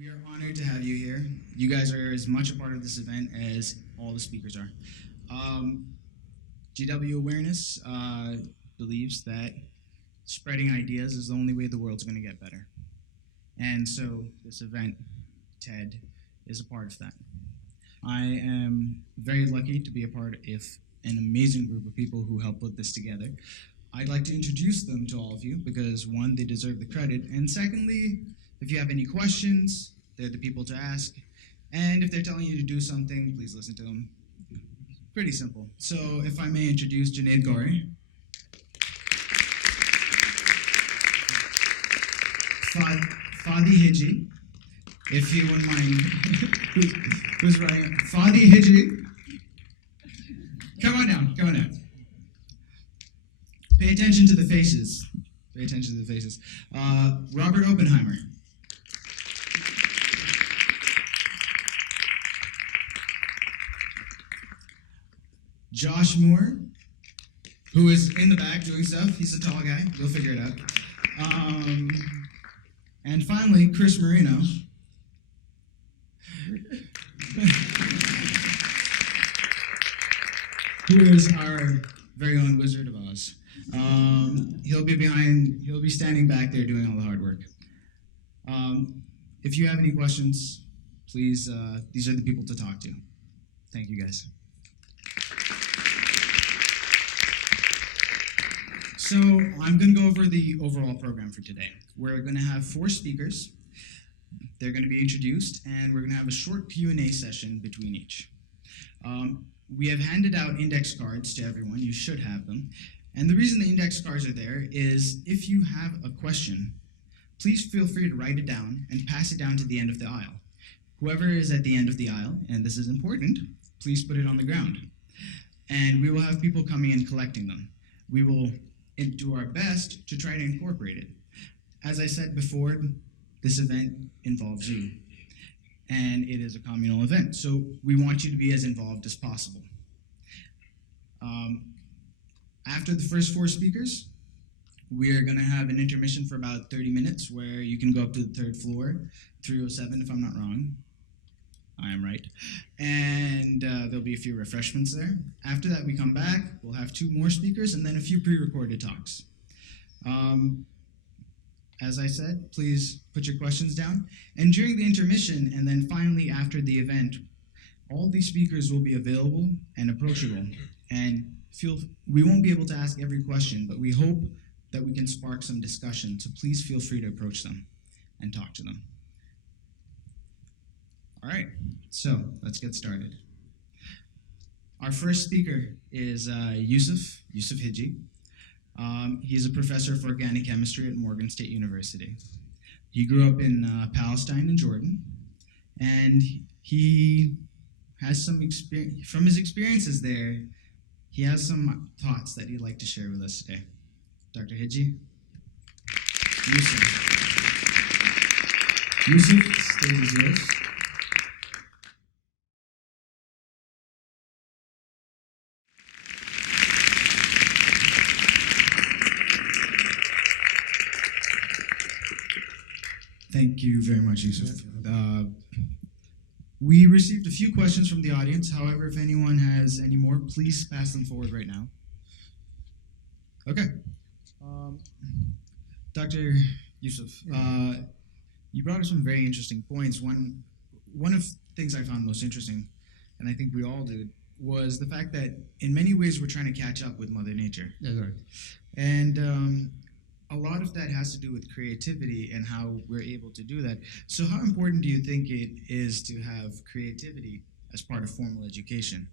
We are honored to have you here. You guys are as much a part of this event as all the speakers are. GW Awareness believes that spreading ideas is the only way the world's going to get better. And so this event, TED, is a part of that. I am very lucky to be a part of an amazing group of people who helped put this together. I'd like to introduce them to all of you because, one, they deserve the credit, and secondly, if you have any questions, they're the people to ask. And if they're telling you to do something, please listen to them. Pretty simple. So if I may introduce Junaid Ghauri, Fadi Hiji, if you wouldn't mind. Who's writing? Fadi Hiji. Come on down, come on down. Pay attention to the faces. Pay attention to the faces. Robert Oppenheimer. Josh Moore, who is in the back doing stuff. He's a tall guy. You'll figure it out. And finally, Chris Marino. Who is our very own Wizard of Oz. He'll be standing back there doing all the hard work. If you have any questions, please, these are the people to talk to. Thank you, guys. So I'm going to go over the overall program for today. We're going to have 4 speakers. They're going to be introduced, and we're going to have a short Q&A session between each. We have handed out index cards to everyone. You should have them. And the reason the index cards are there is if you have a question, please feel free to write it down and pass it down to the end of the aisle. Whoever is at the end of the aisle, and this is important, please put it on the ground. And we will have people coming and collecting them. We will do our best to try to incorporate it. As I said before, this event involves you. And it is a communal event, so we want you to be as involved as possible. After the first 4 speakers, we are going to have an intermission for about 30 minutes where you can go up to the 3rd floor, 307 if I'm not wrong. I am right. And there'll be a few refreshments there. After that, we come back, we'll have 2 more speakers, and then a few pre-recorded talks. As I said, please put your questions down. And during the intermission, and then finally after the event, all these speakers will be available and approachable. And we won't be able to ask every question, but we hope that we can spark some discussion. So please feel free to approach them and talk to them. All right, so let's get started. Our first speaker is Yusuf Hiji. He's a professor of organic chemistry at Morgan State University. He grew up in Palestine and Jordan, and he has some experience. From his experiences there, he has some thoughts that he'd like to share with us today. Dr. Hiji? Yusuf, stage is yours. Thank you very much, Yusuf. We received a few questions from the audience. However, if anyone has any more, please pass them forward right now. Okay. Dr. Yusuf, you brought up some very interesting points. One of the things I found most interesting, and I think we all did, was the fact that in many ways we're trying to catch up with Mother Nature. That's right. And a lot of that has to do with creativity and how we're able to do that. So how important do you think it is to have creativity as part of formal education?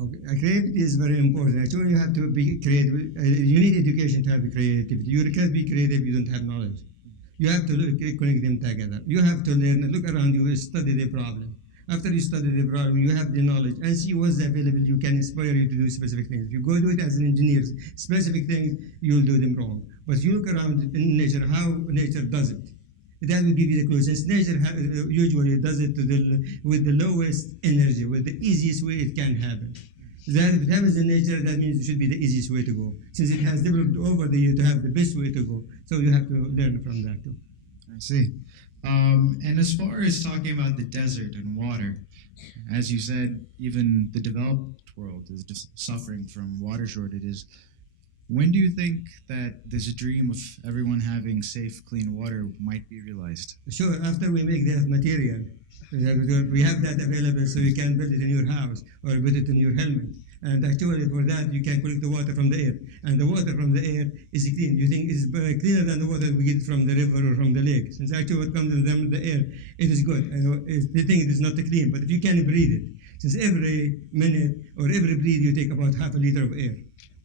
Okay. Creativity is very important. Actually, you have to be creative. You need education to have creativity. You can't be creative if you don't have knowledge. You have to connect them together. You have to learn, look around you, study the problem. After you study the problem, you have the knowledge and see what's available. You can inspire you to do specific things. If you go do it as an engineer, specific things, you'll do them wrong. But you look around in nature, how nature does it. That will give you the clue. Since nature usually does it with the lowest energy, with the easiest way it can happen. That if it happens in nature, that means it should be the easiest way to go. Since it has developed over the year to have the best way to go. So you have to learn from that too. I see. And as far as talking about the desert and water, as you said, even the developed world is just suffering from water shortages. When do you think that this dream of everyone having safe, clean water might be realized? Sure, after we make that material, we have that available so you can build it in your house or put it in your helmet. And actually, for that, you can collect the water from the air. And the water from the air is clean. You think it's cleaner than the water we get from the river or from the lake. Since actually what comes in the air, it is good. They think it is not clean, but if you can breathe it, since every minute or every breath you take about half a liter of air.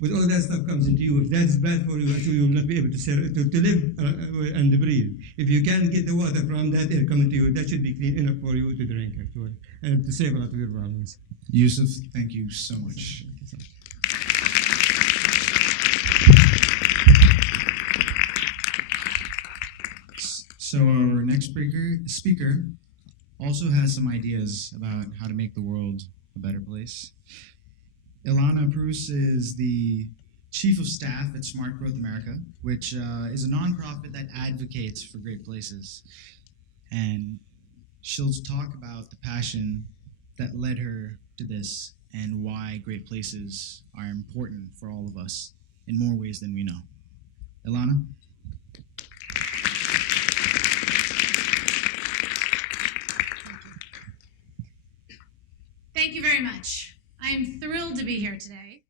With all that stuff comes into you, if that's bad for you, actually you will not be able to live and breathe. If you can get the water from that air coming to you, that should be clean enough for you to drink, actually, and to save a lot of your problems. Yusuf, thank you so much. So our next speaker also has some ideas about how to make the world a better place. Llana Preuss is the Chief of Staff at Smart Growth America, which is a nonprofit that advocates for great places. And she'll talk about the passion that led her to this and why great places are important for all of us in more ways than we know. Llana? Thank you very much. I am thrilled to be here today.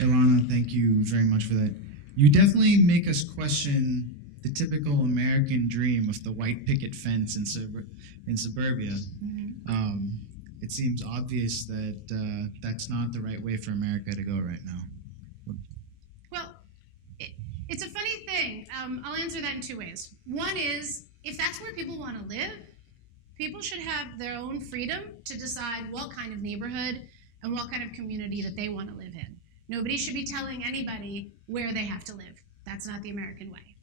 Llana, thank you very much for that. You definitely make us question the typical American dream of the white picket fence in suburbia. Mm-hmm. It seems obvious that that's not the right way for America to go right now. Well, it's a funny thing. I'll answer that in two ways. One is, if that's where people want to live, people should have their own freedom to decide what kind of neighborhood and what kind of community that they want to live in. Nobody should be telling anybody where they have to live. That's not the American way.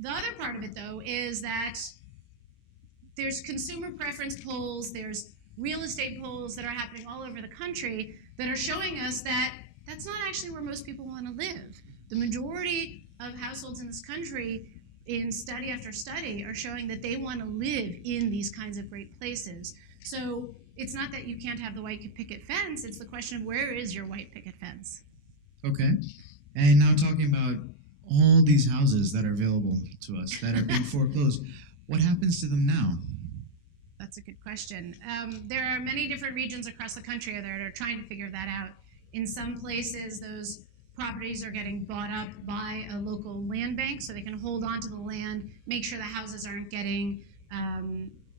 The other part of it, though, is that there's consumer preference polls, there's real estate polls that are happening all over the country that are showing us that that's not actually where most people want to live. The majority of households in this country, in study after study, are showing that they want to live in these kinds of great places. So it's not that you can't have the white picket fence, it's the question of where is your white picket fence? Okay. And now talking about all these houses that are available to us that are being foreclosed, what happens to them now? That's a good question. There are many different regions across the country that are trying to figure that out. In some places, those properties are getting bought up by a local land bank so they can hold on to the land, make sure the houses aren't getting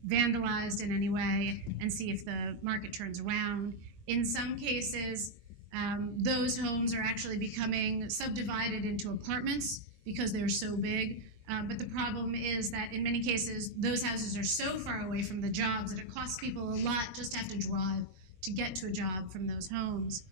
vandalized in any way, and see if the market turns around. In some cases, those homes are actually becoming subdivided into apartments because they're so big. But the problem is that in many cases, those houses are so far away from the jobs that it costs people a lot just to have to drive to get to a job from those homes.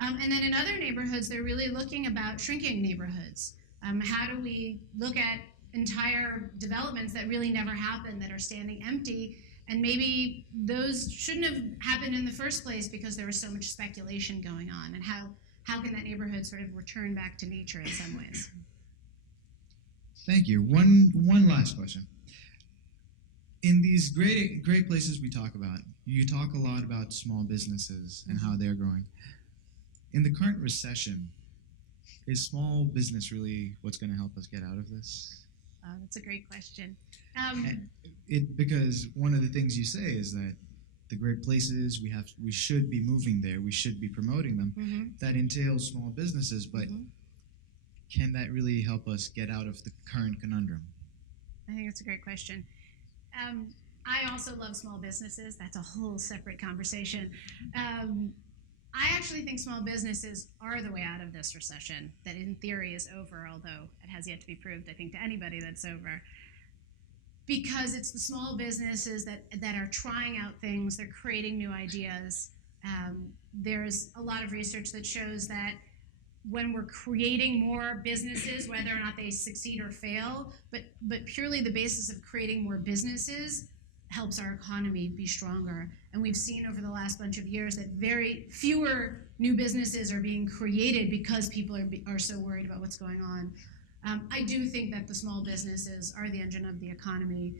And then in other neighborhoods, they're really looking about shrinking neighborhoods. How do we look at entire developments that really never happened, that are standing empty, and maybe those shouldn't have happened in the first place because there was so much speculation going on, and how can that neighborhood sort of return back to nature in some ways? Thank you. One last question. In these great places we talk about, you talk a lot about small businesses and how they're growing. In the current recession, is small business really what's going to help us get out of this? That's a great question. Because one of the things you say is that the great places, we should be moving there, we should be promoting them. Mm-hmm. That entails small businesses, but can that really help us get out of the current conundrum? I think that's a great question. I also love small businesses. That's a whole separate conversation. I actually think small businesses are the way out of this recession, that in theory is over, although it has yet to be proved, I think, to anybody that's over. Because it's the small businesses that are trying out things, they're creating new ideas. There's a lot of research that shows that when we're creating more businesses, whether or not they succeed or fail, but purely the basis of creating more businesses, helps our economy be stronger. And we've seen over the last bunch of years that very fewer new businesses are being created because people are so worried about what's going on. I do think that the small businesses are the engine of the economy.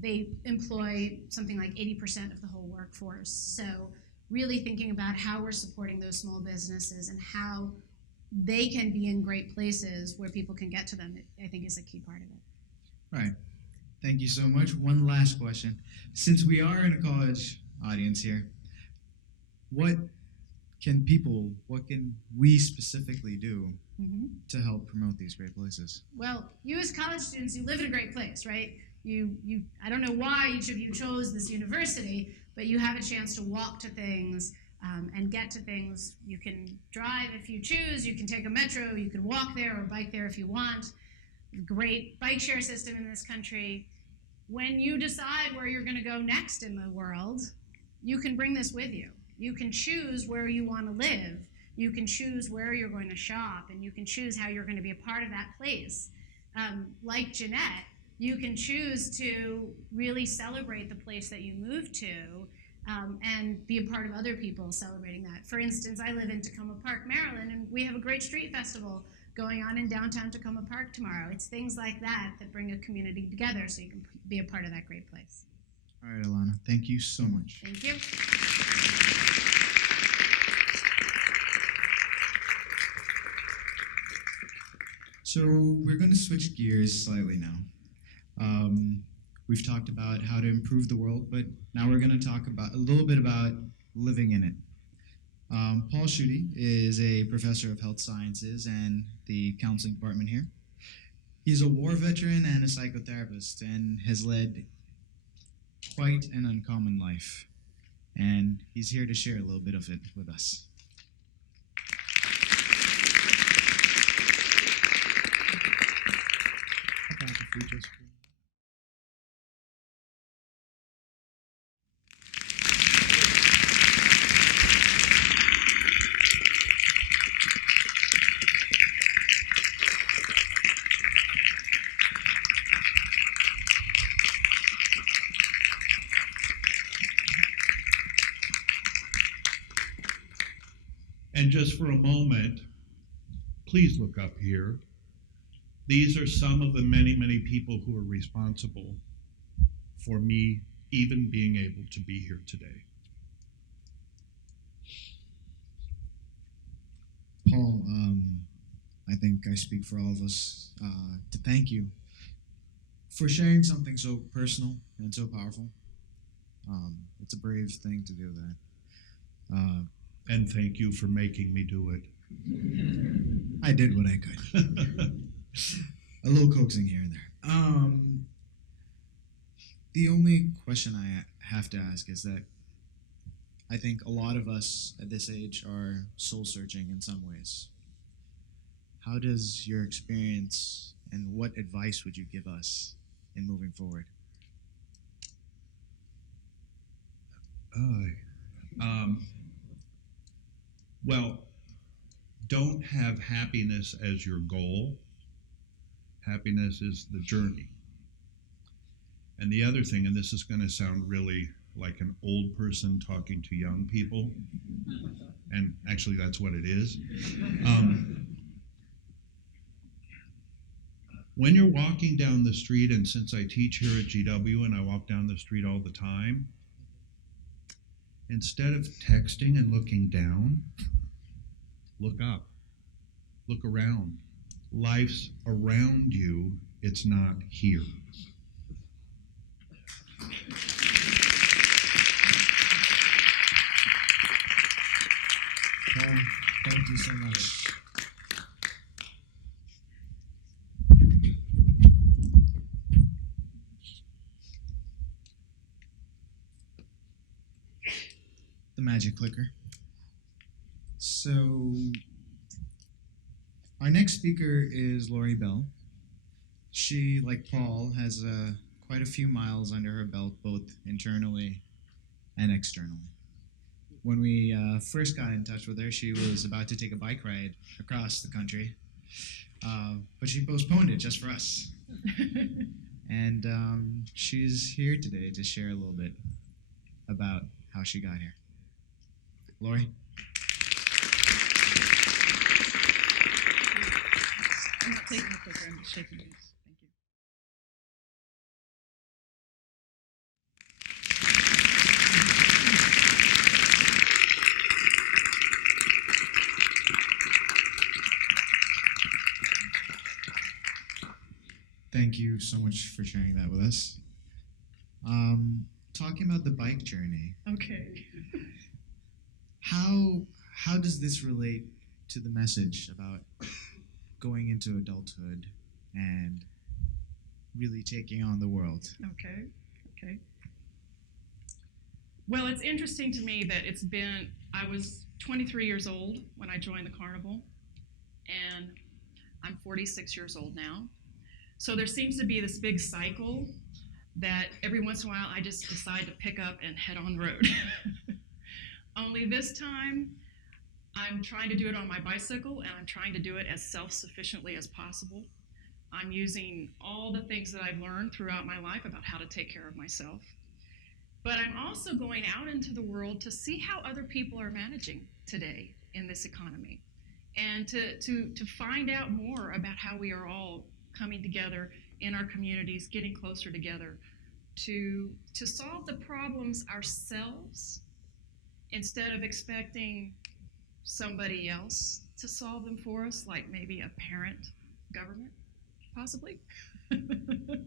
They employ something like 80% of the whole workforce. So really thinking about how we're supporting those small businesses and how they can be in great places where people can get to them, I think is a key part of it. All right. Thank you so much. One last question. Since we are in a college audience here, what can we specifically do to help promote these great places? Well, you as college students, you live in a great place, right? I don't know why each of you chose this university, but you have a chance to walk to things and get to things. You can drive if you choose, you can take a metro, you can walk there or bike there if you want. Great bike share system in this country. When you decide where you're going to go next in the world, you can bring this with you. You can choose where you want to live. You can choose where you're going to shop, and you can choose how you're going to be a part of that place. Like Jeanette, you can choose to really celebrate the place that you moved to and be a part of other people celebrating that. For instance, I live in Tacoma Park, Maryland, and we have a great street festival going on in downtown Tacoma Park tomorrow. It's things like that that bring a community together so you can be a part of that great place. All right, llana, thank you so much. Thank you. So we're going to switch gears slightly now. We've talked about how to improve the world, but now we're going to talk about a little bit about living in it. Paul Tschudi is a professor of health sciences and the counseling department here. He's a war veteran and a psychotherapist and has led quite an uncommon life. And he's here to share a little bit of it with us. And just for a moment, please look up here. These are some of the many, many people who are responsible for me even being able to be here today. Paul, I think I speak for all of us to thank you for sharing something so personal and so powerful. It's a brave thing to do that. And thank you for making me do it. I did what I could. A little coaxing here and there. The only question I have to ask is that I think a lot of us at this age are soul-searching in some ways. How does your experience and what advice would you give us in moving forward? Well, don't have happiness as your goal. Happiness is the journey. And the other thing, and this is going to sound really like an old person talking to young people, and actually that's what it is. When you're walking down the street, and since I teach here at GW and I walk down the street all the time, instead of texting and looking down, look up, look around. Life's around you, it's not here. Paul, thank you so much. The magic clicker. So, our next speaker is Lori Bell. She, like Paul, has quite a few miles under her belt, both internally and externally. When we first got in touch with her, she was about to take a bike ride across the country, but she postponed it just for us. and she's here today to share a little bit about how she got here. Lori? I'm not taking the clicker, I'm just shaking hands. Thank you. Thank you so much for sharing that with us. Talking about the bike journey, Okay. how does this relate to the message about going into adulthood and really taking on the world? Okay. Well, it's interesting to me that I was 23 years old when I joined the carnival, and I'm 46 years old now. So there seems to be this big cycle that every once in a while I just decide to pick up and head on the road. Only this time, I'm trying to do it on my bicycle, and I'm trying to do it as self-sufficiently as possible. I'm using all the things that I've learned throughout my life about how to take care of myself. But I'm also going out into the world to see how other people are managing today in this economy, and to find out more about how we are all coming together in our communities, getting closer together to solve the problems ourselves instead of expecting somebody else to solve them for us, like maybe a parent government, possibly. and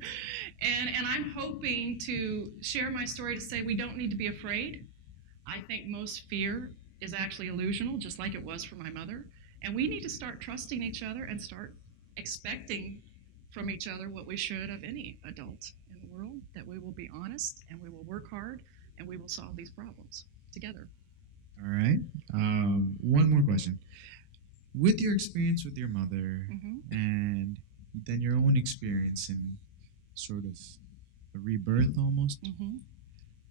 I'm hoping to share my story to say we don't need to be afraid. I think most fear is actually illusional, just like it was for my mother. And we need to start trusting each other and start expecting from each other what we should of any adult in the world, that we will be honest and we will work hard and we will solve these problems together. All right. One more question. With your experience with your mother and then your own experience in sort of a rebirth almost,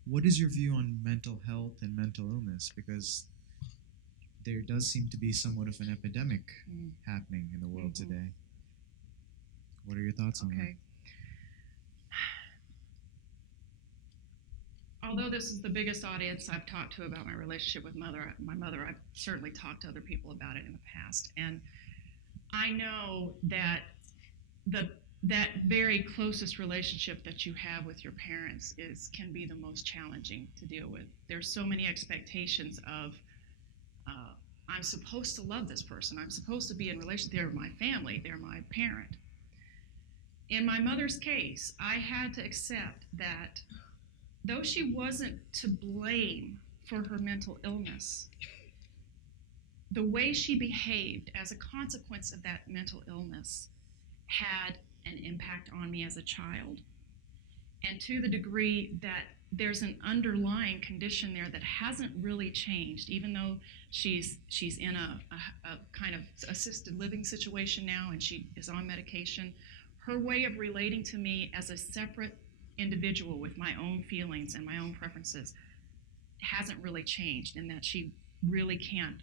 what is your view on mental health and mental illness? Because there does seem to be somewhat of an epidemic happening in the world today. What are your thoughts on that? Although this is the biggest audience I've talked to about my relationship with my mother, I've certainly talked to other people about it in the past. And I know that that very closest relationship that you have with your parents can be the most challenging to deal with. There's so many expectations of, I'm supposed to love this person. I'm supposed to be in relation. They're my family. They're my parent. In my mother's case, I had to accept that though she wasn't to blame for her mental illness, the way she behaved as a consequence of that mental illness had an impact on me as a child. And to the degree that there's an underlying condition there that hasn't really changed, even though she's in a kind of assisted living situation now and she is on medication, her way of relating to me as a separate individual with my own feelings and my own preferences hasn't really changed, in that she really can't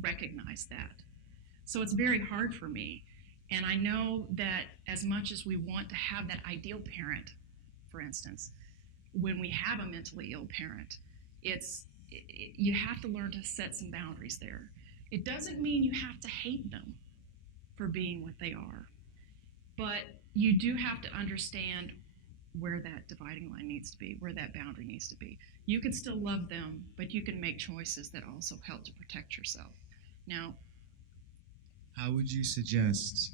recognize that. So it's very hard for me. And I know that as much as we want to have that ideal parent, for instance, when we have a mentally ill parent, you have to learn to set some boundaries there. It doesn't mean you have to hate them for being what they are, but you do have to understand where that dividing line needs to be, where that boundary needs to be. You can still love them, but you can make choices that also help to protect yourself. Now, how would you suggest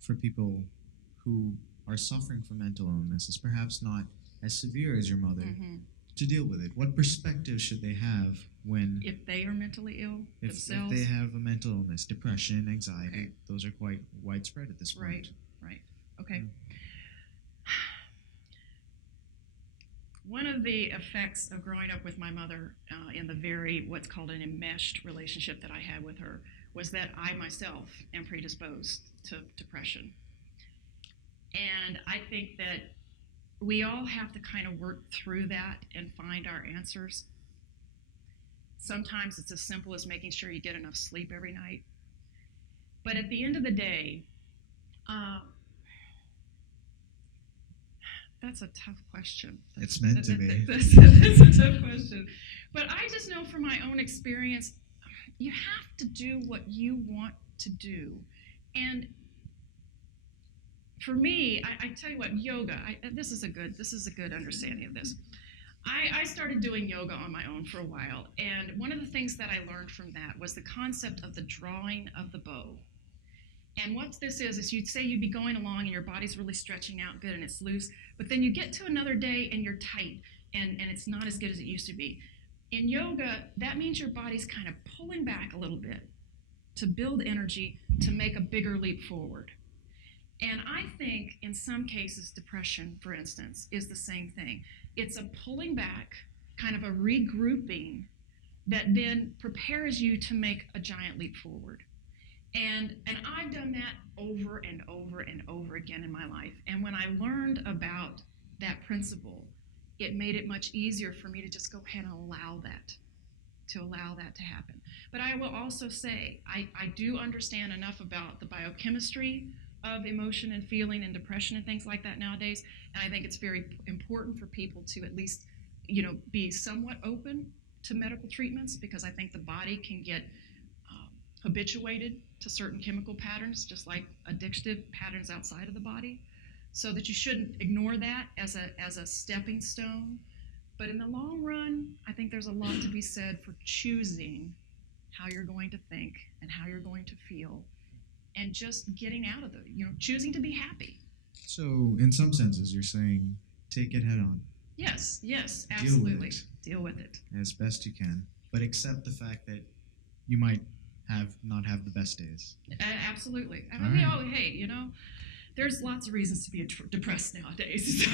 for people who are suffering from mental illness, is perhaps not as severe as your mother, to deal with it? What perspective should they have when... if they are mentally ill themselves? If they have a mental illness, depression, anxiety, those are quite widespread at this point. Right. Okay. One of the effects of growing up with my mother in the what's called an enmeshed relationship that I had with her was that I myself am predisposed to depression. And I think that we all have to kind of work through that and find our answers. Sometimes it's as simple as making sure you get enough sleep every night. But at the end of the day, That's a tough question. It's meant to be. That's a tough question. But I just know from my own experience, you have to do what you want to do. And for me, I tell you what, yoga, this is a good understanding of this. I started doing yoga on my own for a while, and one of the things that I learned from that was the concept of the drawing of the bow. And what this is you'd say you'd be going along and your body's really stretching out good and it's loose, but then you get to another day and you're tight and it's not as good as it used to be. In yoga, that means your body's kind of pulling back a little bit to build energy to make a bigger leap forward. And I think in some cases, depression, for instance, is the same thing. It's a pulling back, kind of a regrouping that then prepares you to make a giant leap forward. And I've done that over and over and over again in my life. And when I learned about that principle, it made it much easier for me to just go ahead and allow that to happen. But I will also say, I do understand enough about the biochemistry of emotion and feeling and depression and things like that nowadays. And I think it's very important for people to at least, be somewhat open to medical treatments, because I think the body can get habituated to certain chemical patterns, just like addictive patterns outside of the body, so that you shouldn't ignore that as a stepping stone. But in the long run, I think there's a lot to be said for choosing how you're going to think and how you're going to feel, and just getting out of choosing to be happy. So, in some senses, you're saying take it head on. Yes, absolutely. Deal with it as best you can, but accept the fact that you might not have the best days. Absolutely. I All mean, right. hey, there's lots of reasons to be depressed nowadays. So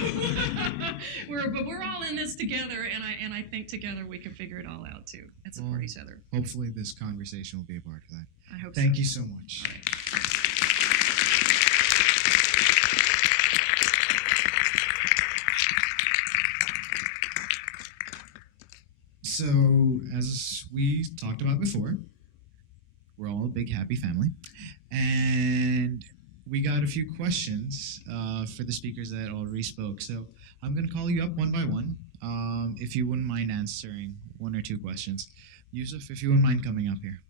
we're all in this together, and I think together we can figure it all out too and support each other. Hopefully, this conversation will be a part of that. I hope Thank so. you so much. All right. So, as we talked about before, we're all a big happy family, and we got a few questions for the speakers that already spoke. So I'm going to call you up one by one, if you wouldn't mind answering one or two questions. Yusuf, if you wouldn't mind coming up here.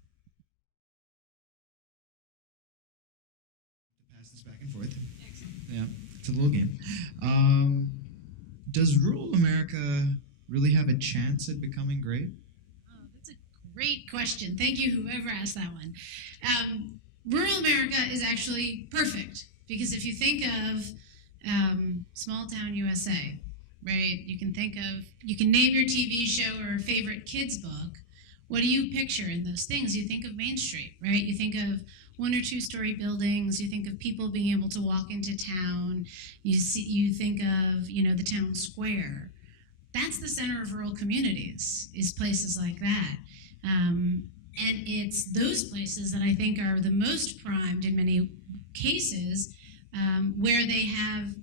Pass this back and forth. Excellent. Yeah, it's a little game. Does rural America really have a chance at becoming great? Oh, that's a great question. Thank you, whoever asked that one. Rural America is actually perfect, because if you think of small town USA, right? You can name your TV show or favorite kids book. What do you picture in those things? You think of Main Street, right? You think of 1 or 2 story buildings. You think of people being able to walk into town. You think of the town square. That's the center of rural communities, is places like that. And it's those places that I think are the most primed in many cases, where they have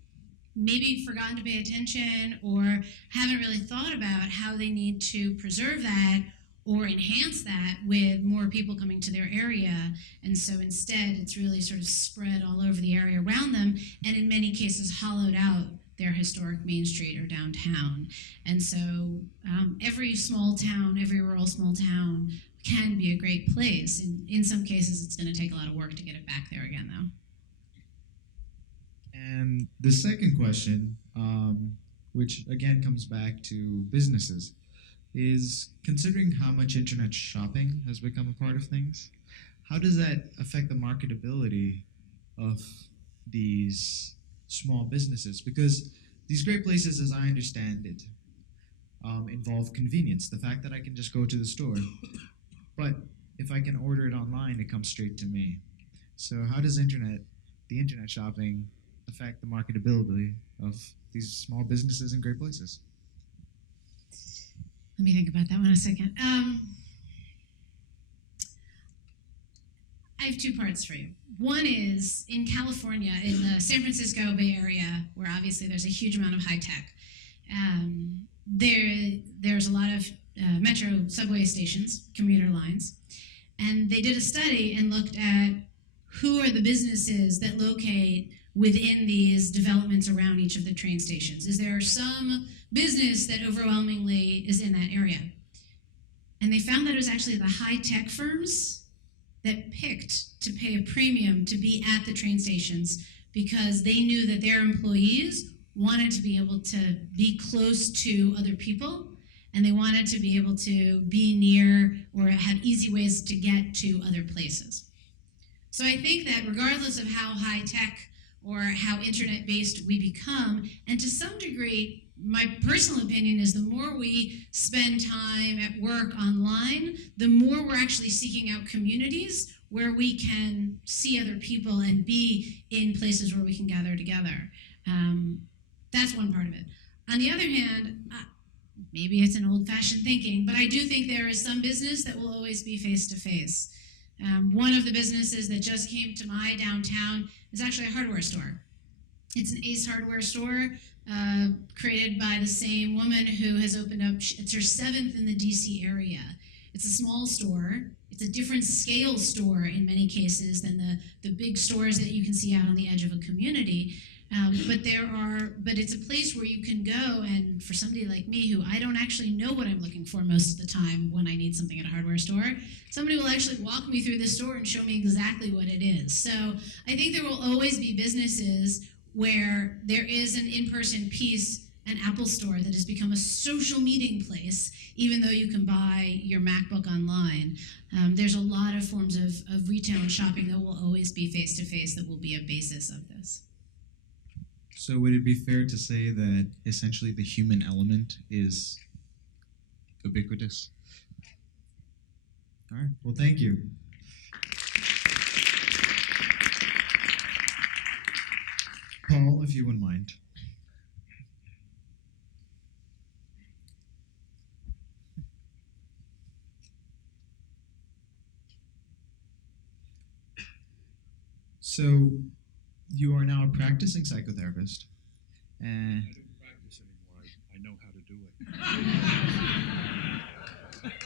maybe forgotten to pay attention or haven't really thought about how they need to preserve that or enhance that with more people coming to their area. And so instead, it's really sort of spread all over the area around them, and in many cases hollowed out their historic Main Street or downtown. And so every small town, every rural small town can be a great place. In some cases, it's going to take a lot of work to get it back there again, though. And the second question, which again comes back to businesses, is considering how much internet shopping has become a part of things, how does that affect the marketability of these small businesses? Because these great places, as I understand it, involve convenience, the fact that I can just go to the store. But if I can order it online, it comes straight to me. So how does the internet shopping affect the marketability of these small businesses in great places? Let me think about that one a second. I have 2 parts for you. One is in California, in the San Francisco Bay Area, where obviously there's a huge amount of high tech. There's a lot of metro subway stations, commuter lines, and they did a study and looked at who are the businesses that locate within these developments around each of the train stations? Is there some business that overwhelmingly is in that area? And they found that it was actually the high-tech firms that picked to pay a premium to be at the train stations because they knew that their employees wanted to be able to be close to other people, and they wanted to be able to be near or have easy ways to get to other places. So I think that regardless of how high-tech or how internet-based we become, and to some degree, my personal opinion is the more we spend time at work online, the more we're actually seeking out communities where we can see other people and be in places where we can gather together. That's one part of it. On the other hand, maybe it's an old-fashioned thinking, but I do think there is some business that will always be face-to-face. One of the businesses that just came to my downtown is actually a hardware store. It's an Ace hardware store created by the same woman who has opened up, it's her 7th in the DC area. It's a small store. It's a different scale store in many cases than the big stores that you can see out on the edge of a community. But it's a place where you can go, and for somebody like me who I don't actually know what I'm looking for most of the time when I need something at a hardware store, somebody will actually walk me through the store and show me exactly what it is. So I think there will always be businesses where there is an in-person piece, an Apple store that has become a social meeting place, even though you can buy your MacBook online. There's a lot of forms of retail and shopping that will always be face-to-face that will be a basis of this. So would it be fair to say that essentially the human element is ubiquitous? All right, well, thank you. Paul, if you wouldn't mind. So, you are now a practicing psychotherapist. And I don't practice anymore. I know how to do it.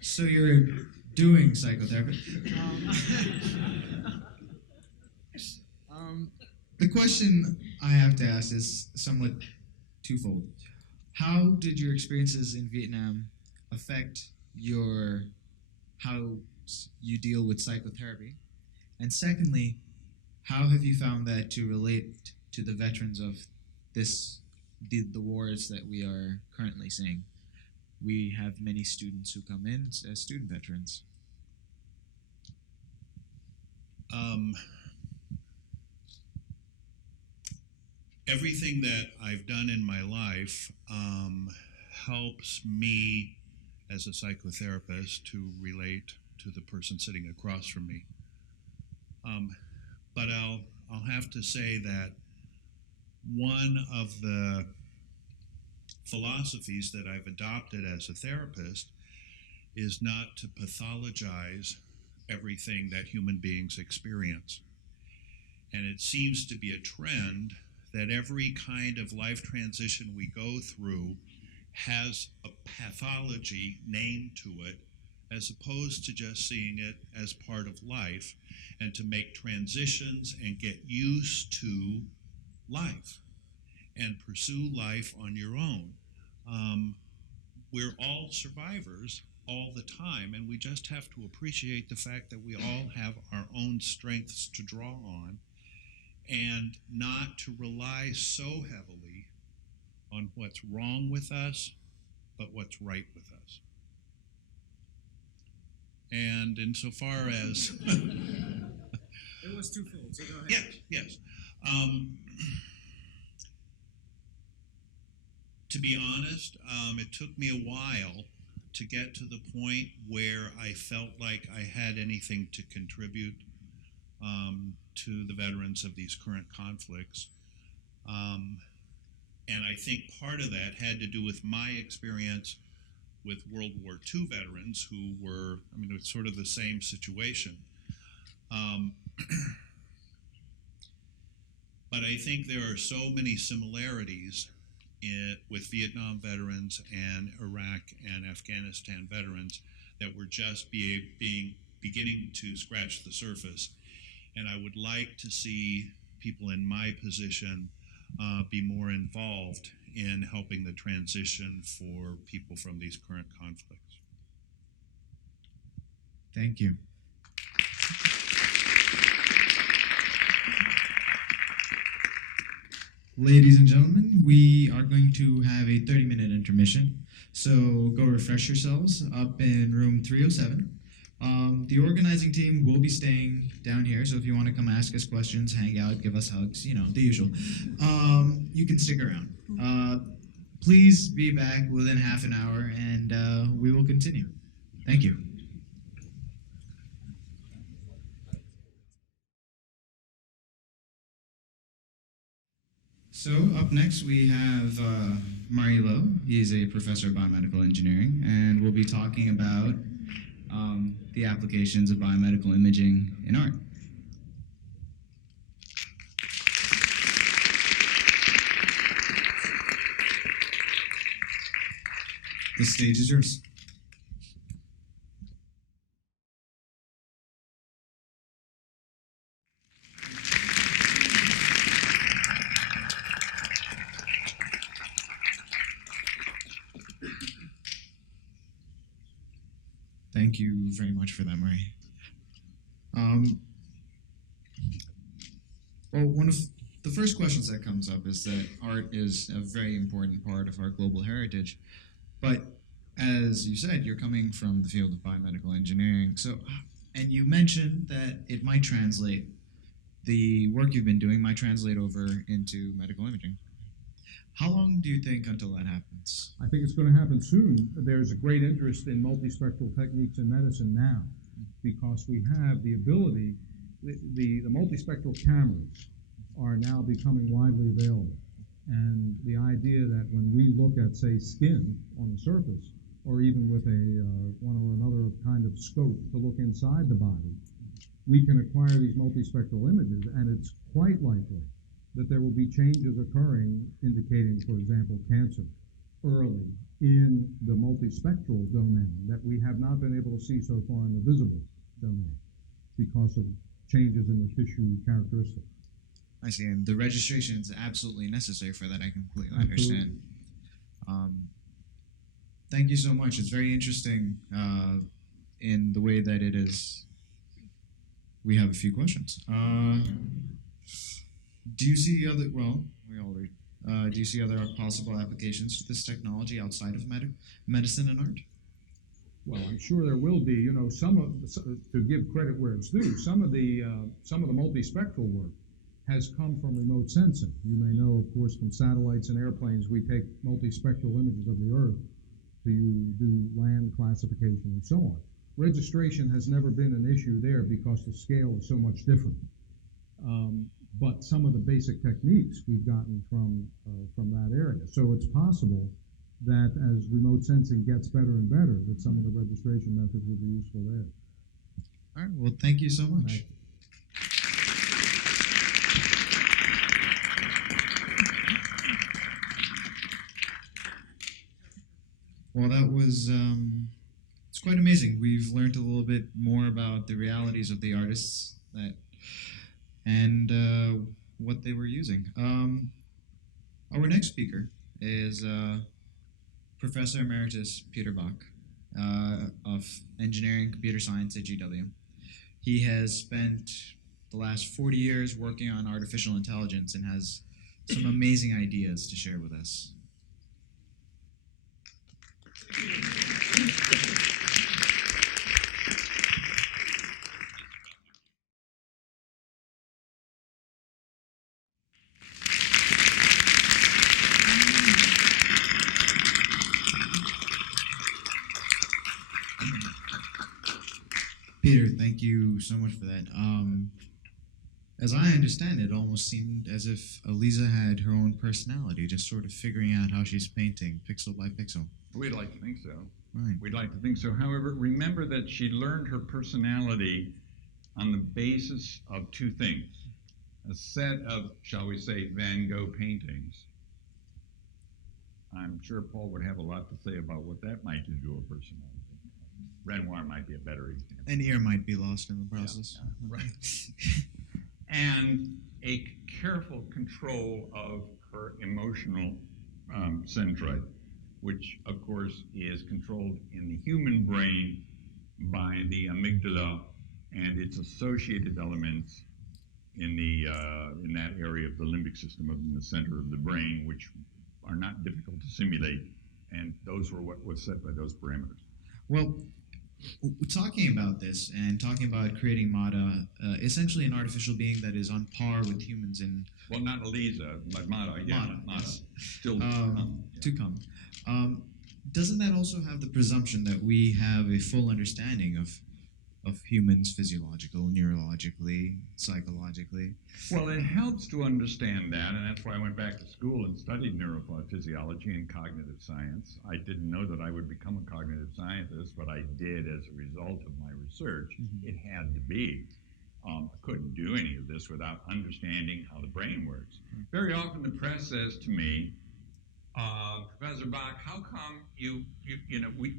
so you're doing psychotherapy. The question I have to ask is somewhat twofold. How did your experiences in Vietnam affect how you deal with psychotherapy? And secondly, how have you found that to relate to the veterans of the wars that we are currently seeing? We have many students who come in as student veterans. Everything that I've done in my life helps me as a psychotherapist to relate to the person sitting across from me. But I'll have to say that one of the philosophies that I've adopted as a therapist is not to pathologize everything that human beings experience. And it seems to be a trend that every kind of life transition we go through has a pathology named to it, as opposed to just seeing it as part of life, and to make transitions and get used to life and pursue life on your own. We're all survivors all the time, and we just have to appreciate the fact that we all have our own strengths to draw on, and not to rely so heavily on what's wrong with us, but what's right with us. And insofar as It was twofold, so go ahead. yes. To be honest, it took me a while to get to the point where I felt like I had anything to contribute to the veterans of these current conflicts. And I think part of that had to do with my experience with World War II veterans who were, it was sort of the same situation. But I think there are so many similarities with Vietnam veterans and Iraq and Afghanistan veterans that we're just beginning to scratch the surface. And I would like to see people in my position be more involved in helping the transition for people from these current conflicts. Thank you. Ladies and gentlemen, we are going to have a 30-minute intermission. So go refresh yourselves up in room 307. The organizing team will be staying down here, so if you want to come ask us questions, hang out, give us hugs, you know, the usual, you can stick around. Please be back within half an hour, and we will continue. Thank you. So up next we have Loew. He's a professor of biomedical engineering, and we'll be talking about the applications of biomedical imaging in art. The stage is yours. Thank you very much for that, Murray. Well, one of the first questions that comes up is that art is a very important part of our global heritage. But as you said, you're coming from the field of biomedical engineering. So, and you mentioned that it might translate, the work you've been doing might translate over into medical imaging. How long do you think until that happens? I think it's going to happen soon. There's a great interest in multispectral techniques in medicine now because we have the ability, the multispectral cameras are now becoming widely available. And the idea that when we look at, say, skin on the surface, or even with a one or another kind of scope to look inside the body, we can acquire these multispectral images, and it's quite likely that there will be changes occurring indicating, for example, cancer early in the multispectral domain that we have not been able to see so far in the visible domain because of changes in the tissue characteristics. I see, and the registration is absolutely necessary for that. I completely understand. Thank you so much. It's very interesting in the way that it is. We have a few questions. Do you see other? Well, we already. Do you see other possible applications to this technology outside of medicine and art? Well, I'm sure there will be. You know, to give credit where it's due, some of the multispectral work has come from remote sensing. You may know, of course, from satellites and airplanes, we take multispectral images of the Earth to do land classification and so on. Registration has never been an issue there because the scale is so much different. But some of the basic techniques we've gotten from that area. So it's possible that as remote sensing gets better and better, that some of the registration methods will be useful there. All right. Well, thank you so much. Thank you. Well, that was, it's quite amazing. We've learned a little bit more about the realities of the artists and what they were using. Our next speaker is Professor Emeritus Peter Bock of Engineering and Computer Science at GW. He has spent the last 40 years working on artificial intelligence and has some amazing ideas to share with us. Peter, thank you so much for that. As I understand it, almost seemed as if Eliza had her own personality, just sort of figuring out how she's painting pixel by pixel. We'd like to think so. Right. We'd like to think so. However, remember that she learned her personality on the basis of two things. A set of, shall we say, Van Gogh paintings. I'm sure Paul would have a lot to say about what that might do to a personality. Renoir might be a better example. An ear might be lost in the process. Yeah, right. and a careful control of her emotional centroid, which of course is controlled in the human brain by the amygdala and its associated elements in that area of the limbic system in the center of the brain, which are not difficult to simulate, and those were what was set by those parameters. Well, talking about this and talking about creating Mata, essentially an artificial being that is on par with humans in Well, not Eliza, but Mata. Yeah, Mata, yes. Still to come. Yeah. to come. Doesn't that also have the presumption that we have a full understanding of humans physiological, neurologically, psychologically? Well, it helps to understand that, and that's why I went back to school and studied neurophysiology and cognitive science. I didn't know that I would become a cognitive scientist, but I did as a result of my research. Mm-hmm. It had to be. I couldn't do any of this without understanding how the brain works. Very often the press says to me, Professor Bock, how come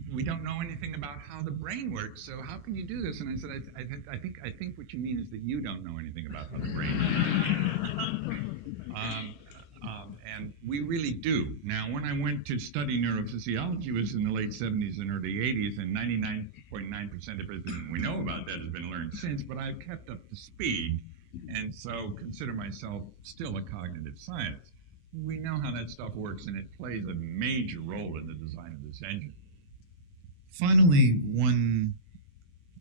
we don't know anything about how the brain works, so how can you do this? And I said, I think what you mean is that you don't know anything about how the brain works. And we really do. Now, when I went to study neurophysiology, it was in the late 70s and early 80s, and 99.9% of everything we know about that has been learned since, but I've kept up to speed, and so consider myself still a cognitive scientist. We know how that stuff works, and it plays a major role in the design of this engine. Finally, one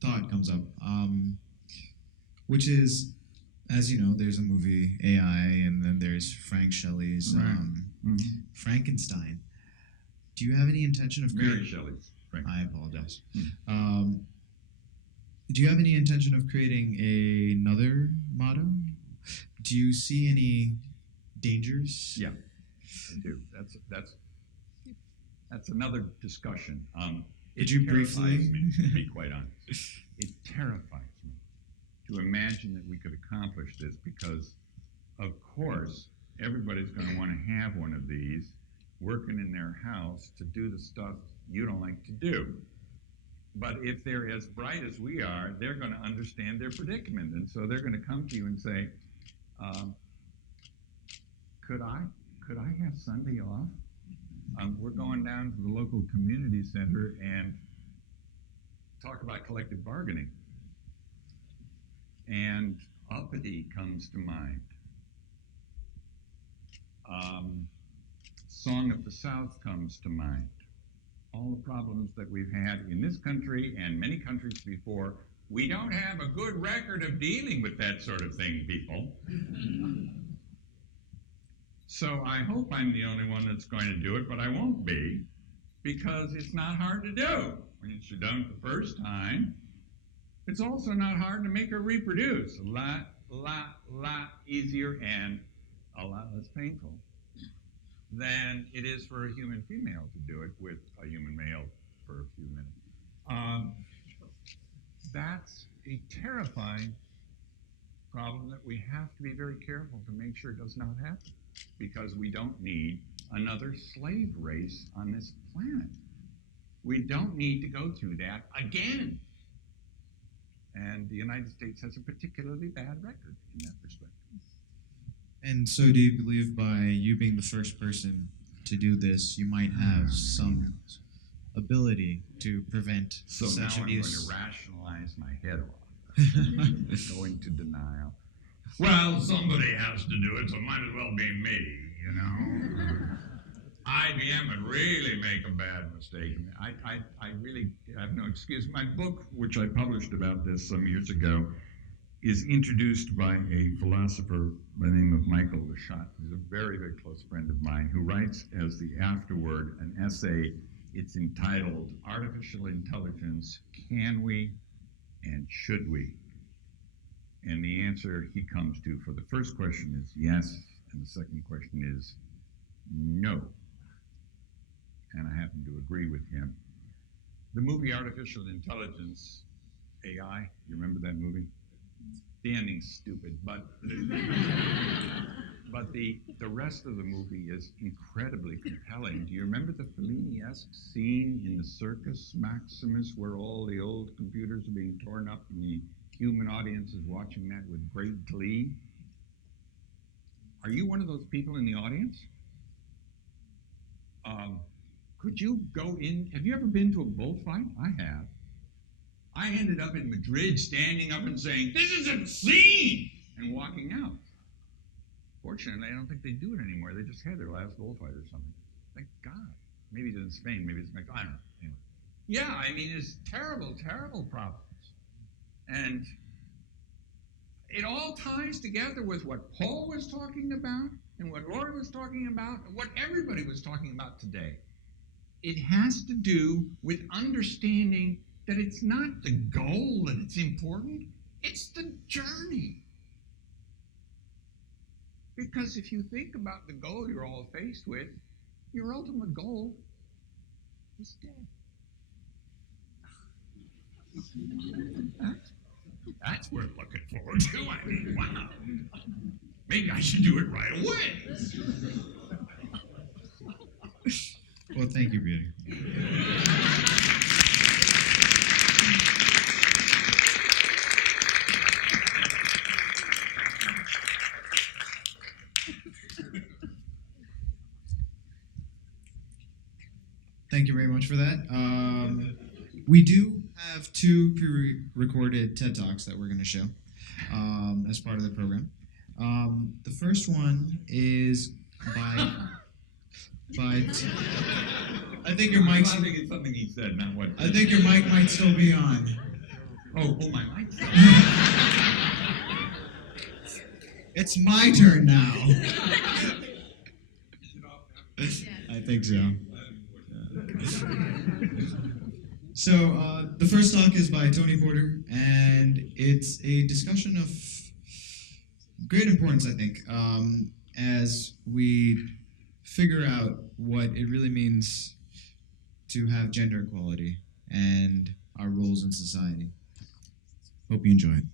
thought comes up, which is, as you know, there's a movie, AI, and then there's Frank Shelley's Frankenstein. Do you have any intention of Mary Shelley's Frankenstein. I apologize. Do you have any intention of creating another motto? Do you see any dangers? Yeah, I do. That's another discussion. It terrifies me, to be quite honest. It terrifies me to imagine that we could accomplish this because, of course, everybody's going to want to have one of these working in their house to do the stuff you don't like to do. But if they're as bright as we are, they're going to understand their predicament. And so they're going to come to you and say, could I have Sunday off? We're going down to the local community center and talk about collective bargaining. And uppity comes to mind. Song of the South comes to mind. All the problems that we've had in this country and many countries before. We don't have a good record of dealing with that sort of thing, people. So I hope I'm the only one that's going to do it, but I won't be, because it's not hard to do. Once you're done it the first time, it's also not hard to make her reproduce. A lot easier and a lot less painful than it is for a human female to do it with a human male for a few minutes. That's a terrifying problem that we have to be very careful to make sure does not happen, because we don't need another slave race on this planet. We don't need to go through that again. And the United States has a particularly bad record in that respect. And so do you believe by you being the first person to do this, you might have some ability to prevent So such now abuse? I'm going to rationalize my head off. Go into denial. Well, somebody has to do it, so it might as well be me, you know. IBM would really make a bad mistake. I really have no excuse. My book, which I published about this some years ago, is introduced by a philosopher by the name of Michael Leschat, who's a very, very close friend of mine, who writes as the afterword an essay. It's entitled Artificial Intelligence, Can We and Should We? And the answer he comes to for the first question is yes, and the second question is no. And I happen to agree with him. The movie Artificial Intelligence, AI, you remember that movie? The ending's stupid, but the rest of the movie is incredibly compelling. Do you remember the Fellini-esque scene in the Circus Maximus where all the old computers are being torn up and the human audience is watching that with great glee. Are you one of those people in the audience? Could you go in? Have you ever been to a bullfight? I have. I ended up in Madrid standing up and saying, "This is obscene!" and walking out. Fortunately, I don't think they do it anymore. They just had their last bullfight or something. Thank God. Maybe it's in Spain, maybe it's Mexico. I don't know. Anyway. Yeah, I mean, it's terrible, terrible problems. And it all ties together with what Paul was talking about and what Lori was talking about and what everybody was talking about today. It has to do with understanding that it's not the goal that it's important, it's the journey. Because if you think about the goal you're all faced with, your ultimate goal is death. That's worth looking forward to. I mean, wow. Maybe I should do it right away. Well, thank you, Peter. Thank you very much for that. We do have 2 pre-recorded TED Talks that we're going to show as part of the program. The first one is by I think your mic's. I think it's something he said, not what. I think your mic might still be on. Oh, my mic. It's my turn now. I think so. So the first talk is by Tony Porter, and it's a discussion of great importance, I think, as we figure out what it really means to have gender equality and our roles in society. Hope you enjoy it.